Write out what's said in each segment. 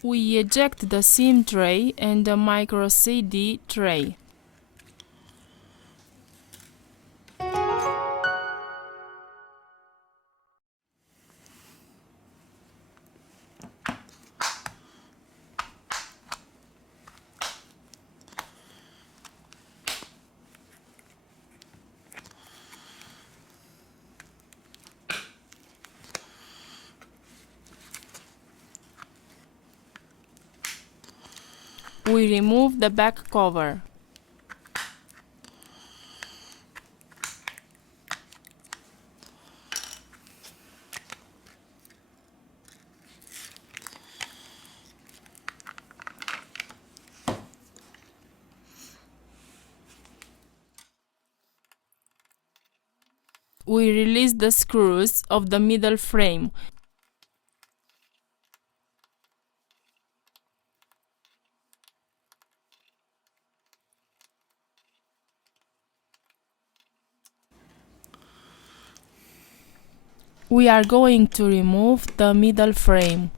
We eject the SIM tray and the micro CD tray. We remove the back cover. We release the screws of the middle frame. We are going to remove the middle frame.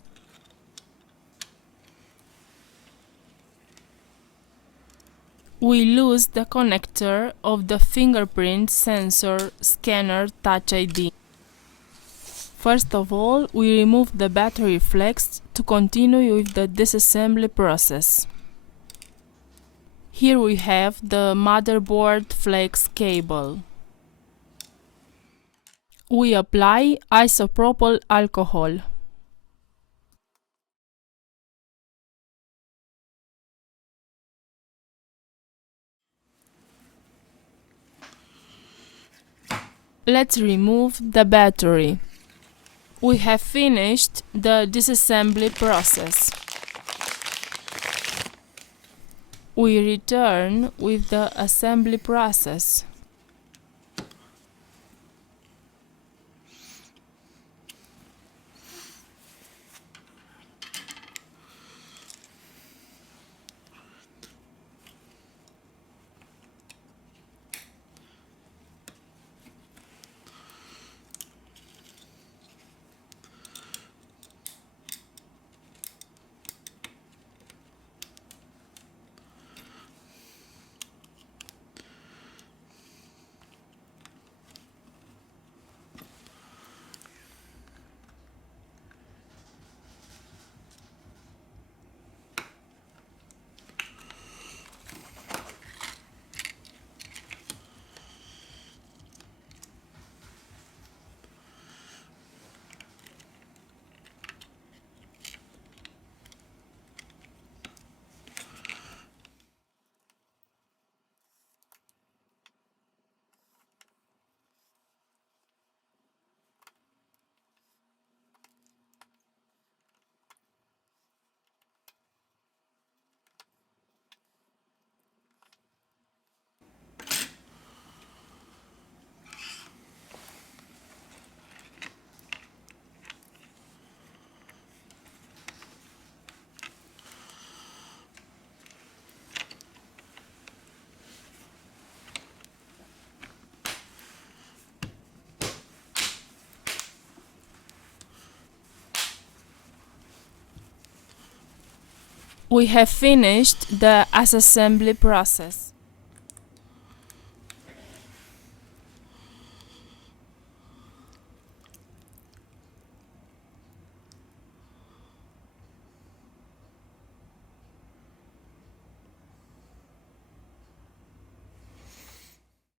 We lose the connector of the fingerprint sensor scanner Touch ID. First of all, we remove the battery flex to continue with the disassembly process. Here we have the motherboard flex cable. We apply isopropyl alcohol. Let's remove the battery. We have finished the disassembly process. We return with the assembly process. We have finished the assembly process.